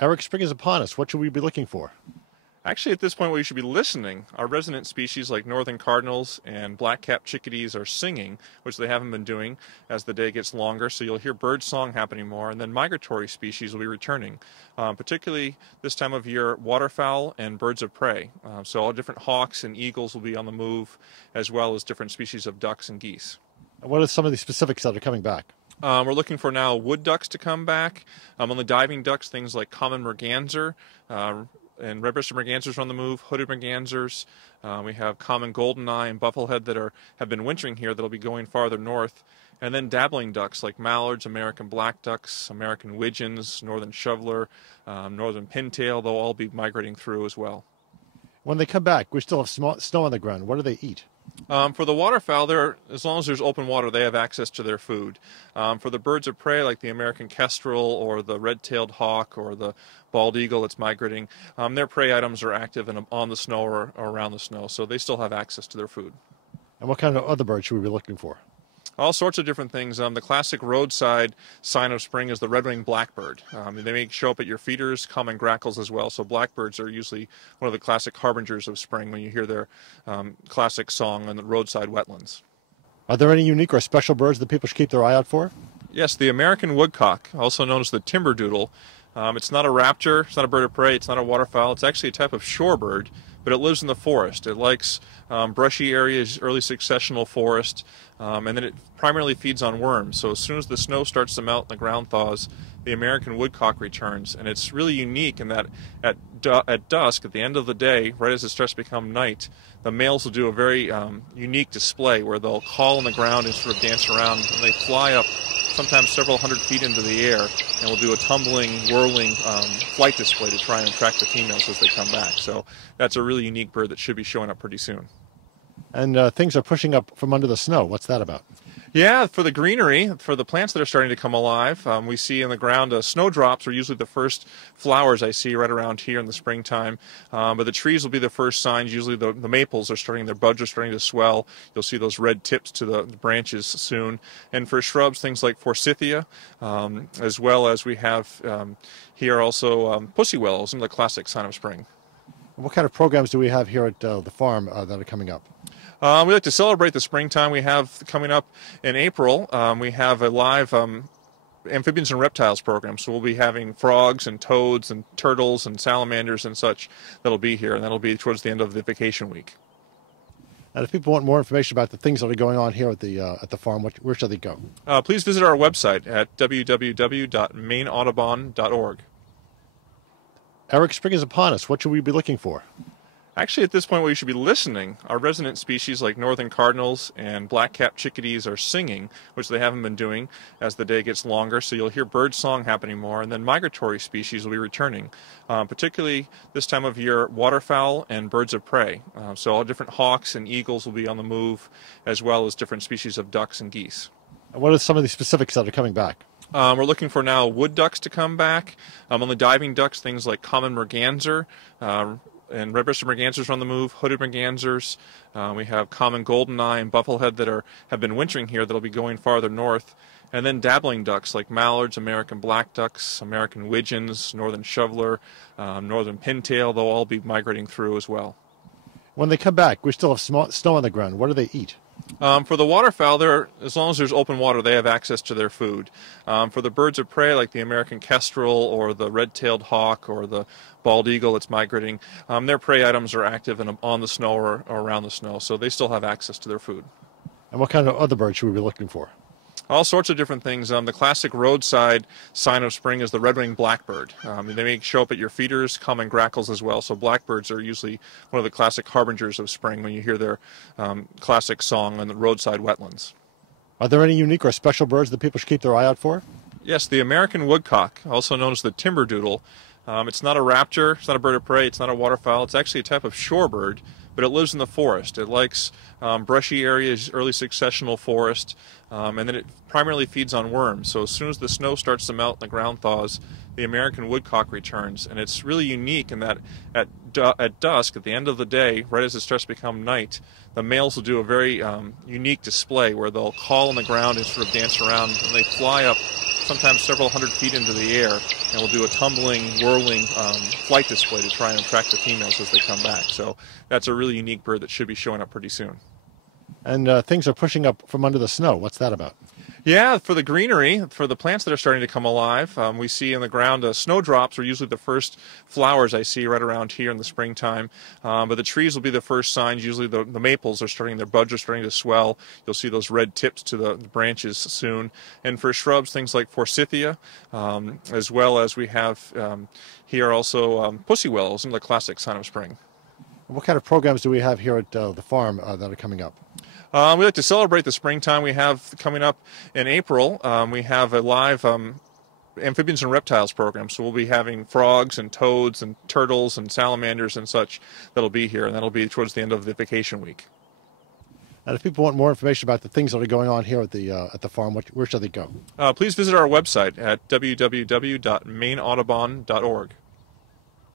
Eric, spring is upon us. What should we be looking for? Actually, at this point, we should be listening. Our resident species like northern cardinals and black-capped chickadees are singing, which they haven't been doing as the day gets longer, so you'll hear bird song happening more, and then migratory species will be returning. Particularly this time of year, waterfowl and birds of prey. So all different hawks and eagles will be on the move, as well as different species of ducks and geese. And what are some of the specifics that are coming back? We're looking for now wood ducks to come back. On the diving ducks, things like common merganser, and red-breasted mergansers are on the move, hooded mergansers. We have common goldeneye and bufflehead that have been wintering here that'll be going farther north. And then dabbling ducks like mallards, American black ducks, American widgeons, northern shoveler, northern pintail, they'll all be migrating through as well. When they come back, we still have snow on the ground. What do they eat? For the waterfowl, as long as there's open water, they have access to their food. For the birds of prey, like the American kestrel or the red-tailed hawk or the bald eagle that's migrating, their prey items are active and on the snow or around the snow, so they still have access to their food. And what kind of other birds should we be looking for? All sorts of different things. The classic roadside sign of spring is the red-winged blackbird. They may show up at your feeders, common grackles as well. So blackbirds are usually one of the classic harbingers of spring when you hear their classic song on the roadside wetlands. Are there any unique or special birds that people should keep their eye out for? Yes, the American woodcock, also known as the timberdoodle. It's not a raptor, it's not a bird of prey, it's not a waterfowl. It's actually a type of shorebird, but it lives in the forest. It likes brushy areas, early successional forest, and then it primarily feeds on worms. So as soon as the snow starts to melt and the ground thaws, the American woodcock returns. And it's really unique in that at dusk, at the end of the day, right as it starts to become night, the males will do a very unique display where they'll call on the ground and sort of dance around, and they fly up sometimes several hundred feet into the air, and will do a tumbling, whirling flight display to try and attract the females as they come back. So that's a really unique bird that should be showing up pretty soon. And things are pushing up from under the snow. What's that about? Yeah, for the greenery, for the plants that are starting to come alive, we see in the ground snowdrops are usually the first flowers I see right around here in the springtime. But the trees will be the first signs. Usually the maples are starting, their buds are starting to swell. You'll see those red tips to the branches soon. And for shrubs, things like forsythia, as well as we have here also pussy willows, the classic sign of spring. What kind of programs do we have here at the farm that are coming up? We like to celebrate the springtime. We have coming up in April, we have a live amphibians and reptiles program. So we'll be having frogs and toads and turtles and salamanders and such that'll be here, and that'll be towards the end of the vacation week. And if people want more information about the things that are going on here at the farm, where should they go? Please visit our website at www.maineaudubon.org. Eric, spring is upon us. What should we be looking for? Actually, at this point, we should be listening. Our resident species like northern cardinals and black-capped chickadees are singing, which they haven't been doing as the day gets longer, so you'll hear bird song happening more, and then migratory species will be returning. Particularly this time of year, waterfowl and birds of prey. So all different hawks and eagles will be on the move, as well as different species of ducks and geese. And what are some of the specifics that are coming back? We're looking for now wood ducks to come back. On the diving ducks, things like common merganser, and red-breasted mergansers are on the move, hooded mergansers. We have common goldeneye and bufflehead that have been wintering here that'll be going farther north. And then dabbling ducks like mallards, American black ducks, American widgeons, northern shoveler, northern pintail, they'll all be migrating through as well. When they come back, we still have snow on the ground. What do they eat? For the waterfowl, as long as there's open water, they have access to their food. For the birds of prey, like the American kestrel or the red-tailed hawk or the bald eagle that's migrating, their prey items are active and on the snow or around the snow, so they still have access to their food. And what kind of other birds should we be looking for? All sorts of different things. The classic roadside sign of spring is the red-winged blackbird. They may show up at your feeders, common grackles as well. So blackbirds are usually one of the classic harbingers of spring when you hear their classic song on the roadside wetlands. Are there any unique or special birds that people should keep their eye out for? Yes, the American woodcock, also known as the timberdoodle. It's not a raptor, it's not a bird of prey, it's not a waterfowl. It's actually a type of shorebird, but it lives in the forest. It likes brushy areas, early successional forest, and then it primarily feeds on worms. So as soon as the snow starts to melt and the ground thaws, the American woodcock returns. And it's really unique in that at dusk, at the end of the day, right as it starts to become night, the males will do a very unique display where they'll call on the ground and sort of dance around, and they fly up sometimes several hundred feet into the air, and will do a tumbling, whirling flight display to try and attract the females as they come back. So that's a really unique bird that should be showing up pretty soon. And things are pushing up from under the snow. What's that about? Yeah, for the greenery, for the plants that are starting to come alive, we see in the ground snowdrops are usually the first flowers I see right around here in the springtime. But the trees will be the first signs. Usually the maples are starting, their buds are starting to swell. You'll see those red tips to the branches soon. And for shrubs, things like forsythia, as well as we have here also pussy willows, and the classic sign of spring. What kind of programs do we have here at the farm that are coming up? We like to celebrate the springtime. We have coming up in April, we have a live amphibians and reptiles program. So we'll be having frogs and toads and turtles and salamanders and such that'll be here, and that'll be towards the end of the vacation week. And if people want more information about the things that are going on here at the farm, where should they go? Please visit our website at www.maineaudubon.org.